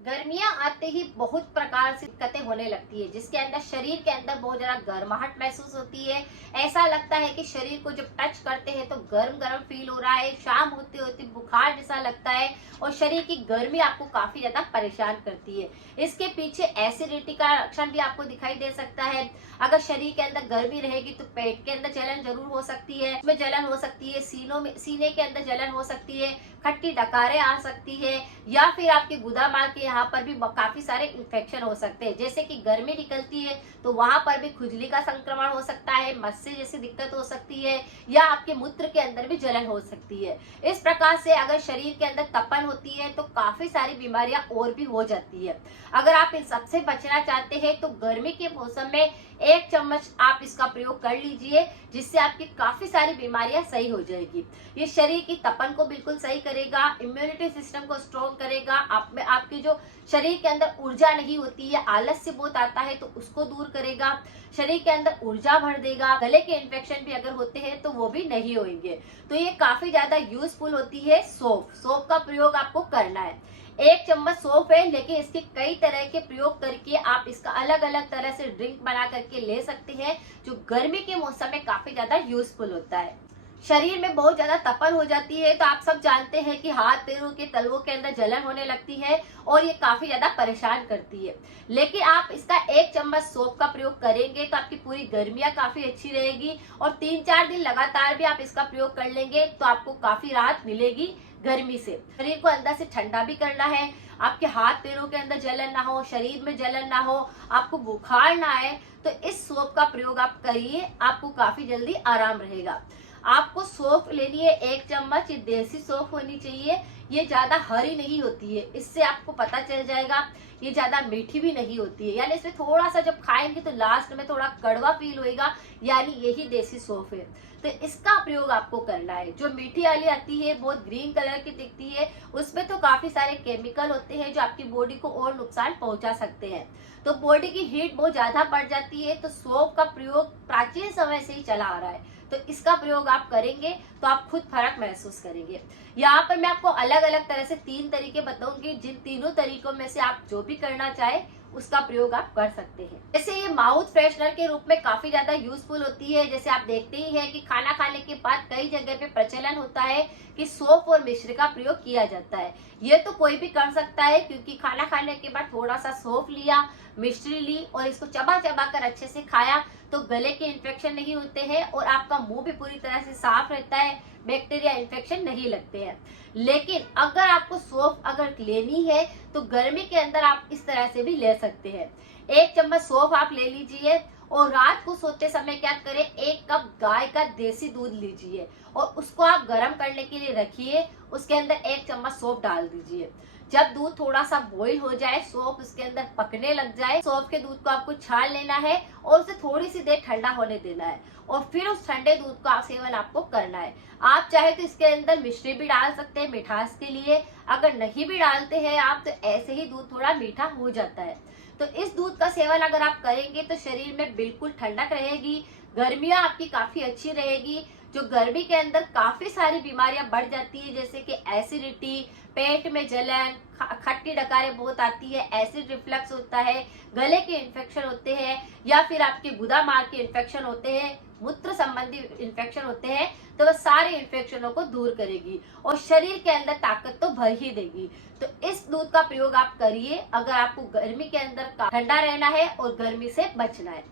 गर्मियां आते ही बहुत प्रकार से दिक्कतें होने लगती है, जिसके अंदर शरीर के अंदर बहुत ज्यादा गर्माहट महसूस होती है। ऐसा लगता है कि शरीर को जब टच करते हैं तो गर्म गर्म फील हो रहा है। शाम होते होते बुखार जैसा लगता है और शरीर की गर्मी आपको काफी ज्यादा परेशान करती है। इसके पीछे एसिडिटी का लक्षण भी आपको दिखाई दे सकता है। अगर शरीर के अंदर गर्मी रहेगी तो पेट के अंदर जलन जरूर हो सकती है, उसमें जलन हो सकती है, सीने के अंदर जलन हो सकती है, खट्टी डकारें आ सकती है, या फिर आपके गुदामार के यहाँ पर भी काफी सारे इन्फेक्शन हो सकते हैं। जैसे कि गर्मी निकलती है तो वहां पर भी खुजली का संक्रमण हो सकता है, मस्से जैसी दिक्कत हो सकती है, या आपके मूत्र के अंदर भी जलन हो सकती है। इस प्रकार से अगर शरीर के अंदर तपन होती है तो काफी सारी बीमारियां और भी हो जाती है। अगर आप इन सबसे बचना चाहते हैं तो गर्मी के मौसम में 1 चम्मच आप इसका प्रयोग कर लीजिए, जिससे आपकी काफी सारी बीमारियां सही हो जाएगी। ये शरीर की तपन को बिल्कुल सही करेगा, इम्यूनिटी सिस्टम को स्ट्रॉन्ग करेगा, आप में आपकी जो शरीर के अंदर ऊर्जा नहीं होती है, आलस्य बहुत आता है तो उसको दूर करेगा, शरीर के अंदर ऊर्जा भर देगा। गले के इन्फेक्शन भी अगर होते हैं तो वो भी नहीं होंगे। तो ये काफी ज्यादा यूजफुल होती है। सौंफ का प्रयोग आपको करना है। 1 चम्मच सौंफ है, लेकिन इसके कई तरह के प्रयोग करके आप इसका अलग अलग तरह से ड्रिंक बना करके ले सकते हैं, जो गर्मी के मौसम में काफी ज्यादा यूजफुल होता है। शरीर में बहुत ज्यादा तपन हो जाती है तो आप सब जानते हैं कि हाथ पैरों के तलवों के अंदर जलन होने लगती है और ये काफी ज्यादा परेशान करती है। लेकिन आप इसका 1 चम्मच सौंफ का प्रयोग करेंगे तो आपकी पूरी गर्मियां काफी अच्छी रहेगी, और 3-4 दिन लगातार भी आप इसका प्रयोग कर लेंगे तो आपको काफी राहत मिलेगी गर्मी से। शरीर को अंदर से ठंडा भी करना है, आपके हाथ पैरों के अंदर जलन ना हो, शरीर में जलन ना हो, आपको बुखार ना आए, तो इस सौंफ का प्रयोग आप करिए, आपको काफी जल्दी आराम रहेगा। आपको सौंफ लेनी है 1 चम्मच। ये देसी सौंफ होनी चाहिए, ये ज्यादा हरी नहीं होती है, इससे आपको पता चल जाएगा। ये ज्यादा मीठी भी नहीं होती है, यानी इसमें थोड़ा सा जब खाएंगे तो लास्ट में थोड़ा कड़वा फील होएगा, यानी यही देसी सौंफ है। तो इसका प्रयोग आपको करना है। जो मीठी वाली आती है बहुत ग्रीन कलर की दिखती है, उसमें तो काफी सारे केमिकल होते हैं जो आपकी बॉडी को और नुकसान पहुंचा सकते हैं, तो बॉडी की हीट बहुत ज्यादा बढ़ जाती है। तो सौंफ का प्रयोग प्राचीन समय से ही चला आ रहा है, तो इसका प्रयोग आप करेंगे तो आप खुद फर्क महसूस करेंगे। यहाँ पर मैं आपको अलग अलग तरह से 3 तरीके बताऊंगी, जिन तीनों तरीकों में से आप जो भी करना चाहे उसका प्रयोग आप कर सकते हैं। जैसे ये माउथ फ्रेशनर के रूप में काफी ज्यादा यूजफुल होती है। जैसे आप देखते ही हैं कि खाना खाने के बाद कई जगह पे प्रचलन होता है कि सौंफ और मिश्री का प्रयोग किया जाता है। ये तो कोई भी कर सकता है, क्योंकि खाना खाने के बाद थोड़ा सा सौंफ लिया, मिश्री ली और इसको चबा चबा कर अच्छे से खाया तो गले के इन्फेक्शन नहीं होते हैं और आपका मुंह भी पूरी तरह से साफ रहता है, बैक्टीरिया इन्फेक्शन नहीं लगते हैं। लेकिन अगर आपको सौंफ अगर लेनी है तो गर्मी के अंदर आप इस तरह से भी ले सकते हैं। 1 चम्मच सौंफ आप ले लीजिए और रात को सोते समय क्या करें, 1 कप गाय का देसी दूध लीजिए और उसको आप गर्म करने के लिए रखिए। उसके अंदर 1 चम्मच सौंफ डाल दीजिए। जब दूध थोड़ा सा बॉईल हो जाए, सौंफ उसके अंदर पकने लग जाए, सौंफ के दूध को आपको छान लेना है और उसे थोड़ी सी देर ठंडा होने देना है, और फिर उस ठंडे दूध का सेवन आपको करना है। आप चाहे तो इसके अंदर मिश्री भी डाल सकते हैं मिठास के लिए, अगर नहीं भी डालते हैं आप तो ऐसे ही दूध थोड़ा मीठा हो जाता है। तो इस दूध का सेवन अगर आप करेंगे तो शरीर में बिल्कुल ठंडक रहेगी, गर्मियां आपकी काफी अच्छी रहेगी। जो गर्मी के अंदर काफी सारी बीमारियां बढ़ जाती है, जैसे कि एसिडिटी, पेट में जलन, खट्टी डकारें बहुत आती है, एसिड रिफ्लक्स होता है, गले के इन्फेक्शन होते हैं, या फिर आपके गुदामार के इन्फेक्शन होते हैं, मूत्र संबंधी इन्फेक्शन होते हैं, तो वह सारे इन्फेक्शनों को दूर करेगी और शरीर के अंदर ताकत तो भर ही देगी। तो इस दूध का प्रयोग आप करिए अगर आपको गर्मी के अंदर ठंडा रहना है और गर्मी से बचना है।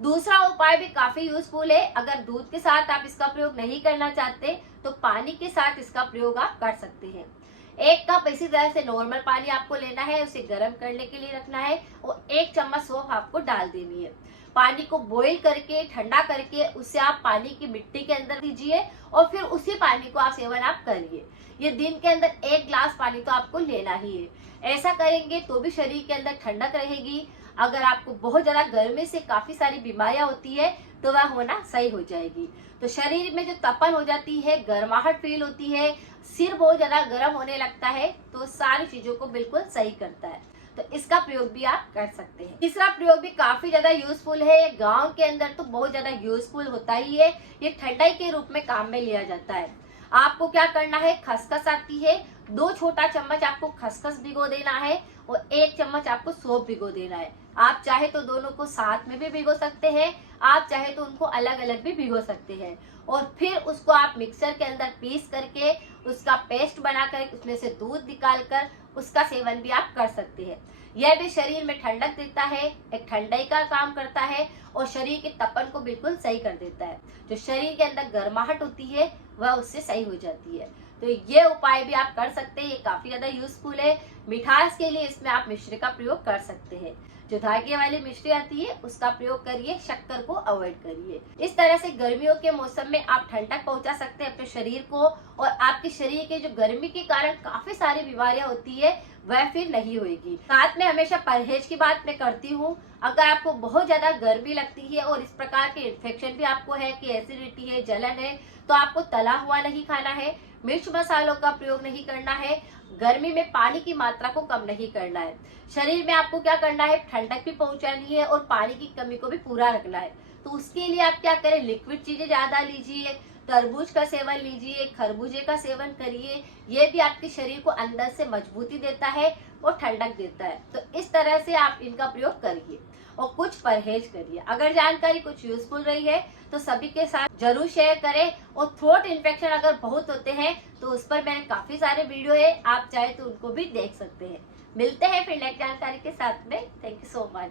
दूसरा उपाय भी काफी यूजफुल है। अगर दूध के साथ आप इसका प्रयोग नहीं करना चाहते तो पानी के साथ इसका प्रयोग आप कर सकते हैं। 1 कप इसी तरह से नॉर्मल पानी आपको लेना है, उसे गर्म करने के लिए रखना है और 1 चम्मच सौंफ आपको डाल देनी है। पानी को बॉईल करके ठंडा करके उसे आप पानी की मिट्टी के अंदर दीजिए और फिर उसी पानी को आप सेवन आप करिए। ये दिन के अंदर 1 गिलास पानी तो आपको लेना ही है। ऐसा करेंगे तो भी शरीर के अंदर ठंडक रहेगी। अगर आपको बहुत ज्यादा गर्मी से काफी सारी बीमारियां होती है तो वह होना सही हो जाएगी। तो शरीर में जो तपन हो जाती है, गर्माहट फील होती है, सिर बहुत ज्यादा गर्म होने लगता है, तो सारी चीजों को बिल्कुल सही करता है। तो इसका प्रयोग भी आप कर सकते हैं। तीसरा प्रयोग भी काफी ज्यादा यूजफुल है। गांव के अंदर तो बहुत ज्यादा यूजफुल होता ही है। ये ठंडाई के रूप में काम में लिया जाता है। आपको क्या करना है, खसखस आती है, 2 छोटा चम्मच आपको खसखस भिगो देना है और 1 चम्मच आपको सौंफ भिगो देना है। आप चाहे तो दोनों को साथ में भी भिगो सकते हैं, आप चाहे तो उनको अलग अलग भी भिगो सकते हैं। और फिर उसको आप मिक्सर के अंदर पीस करके उसका पेस्ट बनाकर उसमें से दूध निकाल कर उसका सेवन भी आप कर सकते हैं। यह भी शरीर में ठंडक देता है, एक ठंडाई का काम करता है और शरीर के तपन को बिल्कुल सही कर देता है। जो शरीर के अंदर गर्माहट होती है वह उससे सही हो जाती है। तो ये उपाय भी आप कर सकते हैं, ये काफी ज्यादा यूजफुल है। मिठास के लिए इसमें आप मिश्री का प्रयोग कर सकते हैं। जो धागे वाली मिश्री आती है उसका प्रयोग करिए, शक्कर को अवॉइड करिए। इस तरह से गर्मियों के मौसम में आप ठंडक पहुंचा सकते हैं अपने शरीर को और आपके शरीर के जो गर्मी के कारण काफी सारी बीमारियां होती है वह फिर नहीं होगी। साथ में हमेशा परहेज की बात मैं करती हूँ। अगर आपको बहुत ज्यादा गर्मी लगती है और इस प्रकार के इन्फेक्शन भी आपको है कि एसिडिटी है, जलन है, तो आपको तला हुआ नहीं खाना है, मिर्च मसालों का प्रयोग नहीं करना है, गर्मी में पानी की मात्रा को कम नहीं करना है। शरीर में आपको क्या करना है, ठंडक भी पहुंचानी है और पानी की कमी को भी पूरा रखना है। तो उसके लिए आप क्या करें, लिक्विड चीजें ज्यादा लीजिए, तरबूज का सेवन लीजिए, खरबूजे का सेवन करिए। ये भी आपके शरीर को अंदर से मजबूती देता है और ठंडक देता है। तो इस तरह से आप इनका प्रयोग करिए और कुछ परहेज करिए। अगर जानकारी कुछ यूजफुल रही है तो सभी के साथ जरूर शेयर करें। और थ्रोट इन्फेक्शन अगर बहुत होते हैं तो उस पर मैंने काफी सारे वीडियो है, आप चाहे तो उनको भी देख सकते हैं। मिलते हैं फिर नेक्स्ट जानकारी के साथ में। Thank you so much.